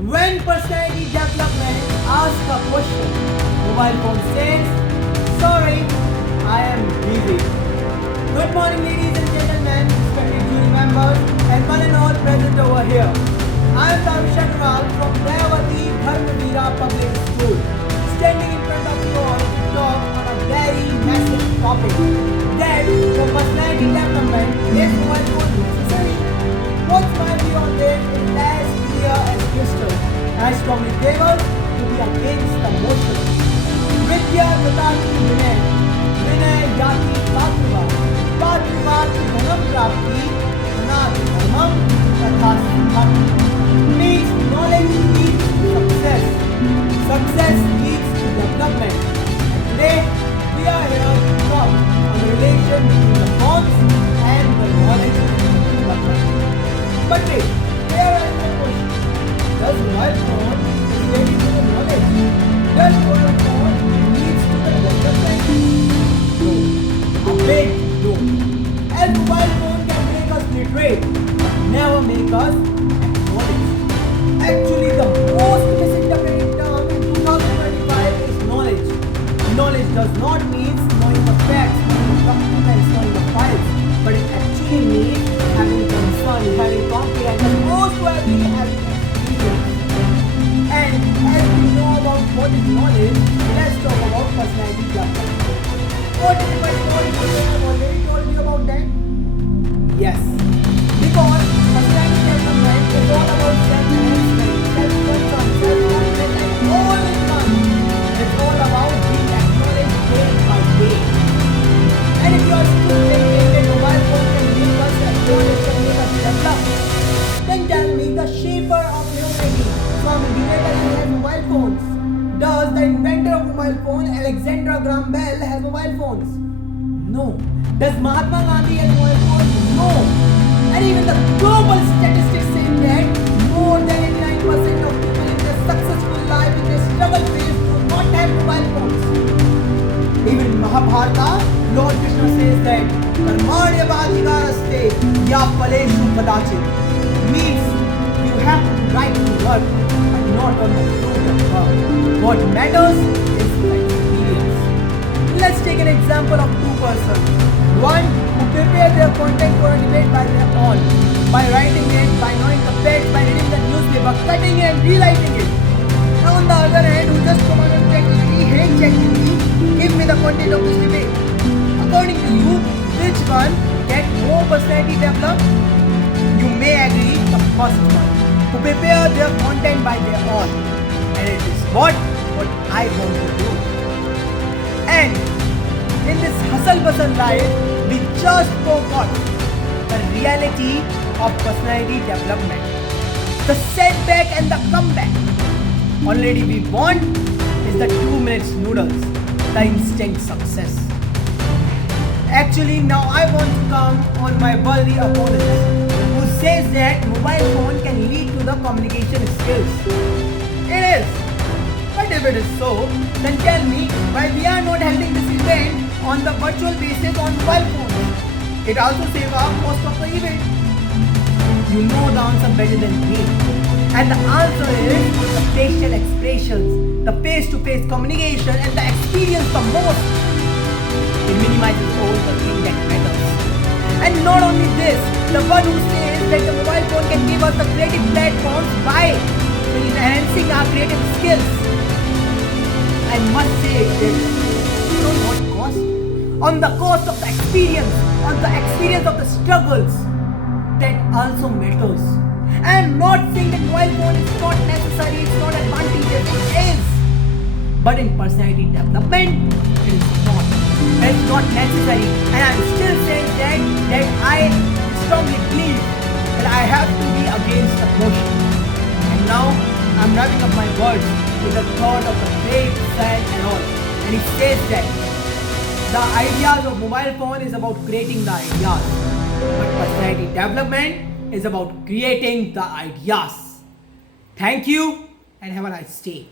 When personality development asks a question, mobile phone says, sorry, I am busy. Good morning, ladies and gentlemen, respected jury members, and one and all present over here. I am Ravi Shagral from Dayavati Dharmavira Public School, standing in front of you all to talk on a very massive topic, that the personality development is mobile phone necessary. What's my view on this is as clear as crystal. I strongly favor to be against the motion. Vidya Tataki Vinay, Vinay Yati Patriva, Patriva ki Dhanam Prapti, Dhanat Dharmam, Tatha Siddham. Means knowledge leads to success. Success leads to development. And today, we are here to talk on the relation between the phones and the knowledge development. But wait, here is the question. Does mobile phone relate to the knowledge? Does mobile phone leads to the development? No. A big no. As mobile phone can make us literate, but never make us knowledge. Actually, the most misinterpreted term in 2025 is knowledge. Knowledge does not mean knowing the facts, knowing the documents, knowing the files, but it actually means having concern, having confidence, and most probably having experience. And as we know about what is knowledge, let's talk about personality development. What is my knowledge? I have already told you about that. Yes, because personality development is all about self-enhancement, self-control, self-confidence, and all in one. It's all about being acknowledged day by day. And if you are still thinking that mobile phone can make us acknowledge and make us develop, then tell me the shaper of humanity, Swami Vivekananda has mobile phones. Does the inventor of mobile phone, Alexander Graham Bell, has mobile phones? No. Does Mahatma Gandhi have mobile phones? No. And even the global statistics say that more than 89% of people in their successful life, in their struggle phase, do not have mobile phones. Even in Mahabharata, Lord Krishna says that Karmanya Vadhikaraste Ya Paleshu Kadachit means you have to right to work and not on the fruit of work. What matters is the experience. Let's take an example of two persons. One who prepare their content for a debate by their own, by writing it, by knowing the facts, by reading the newspaper, cutting it and rewriting it. Now on the other hand, who just come on and ChatGPT, hey ChatGPT, give me the content of this debate. According to you, which one get more personality developed? You may agree the first one, who prepare their content by their own. And it is what I want to do. And in this hustle-bustle life, we just forgot the reality of personality development. The setback and the comeback. Already we want is the 2 minutes noodles, the instant success. Actually, now I want to come on my worthy opponent who says that mobile phone can lead to the communication skills. It is. But if it is so, then tell me why we are not having this event on the virtual basis on mobile phone. It also saves our cost of the event. You know the answer better than me. And the answer is the facial expressions, the face-to-face communication, and the experience the most. It minimizes all the things that matters. And not only this, the one who says that the mobile phone can give us the creative platforms by enhancing our creative skills. I must say this, you know what cost? On the cost of the experience, on the experience of the struggles, that also matters. I am not saying that mobile phone is not necessary, it's not advantageous, it is. But in personality development, it is not. It's not necessary. And I am still saying that I strongly believe that I have to be against the motion. And now I am wrapping up my words with the thought of the great Saint and all. And he says that the ideas of mobile phone is about creating the ideas, but personality development is about creating the ideas. Thank you and have a nice day.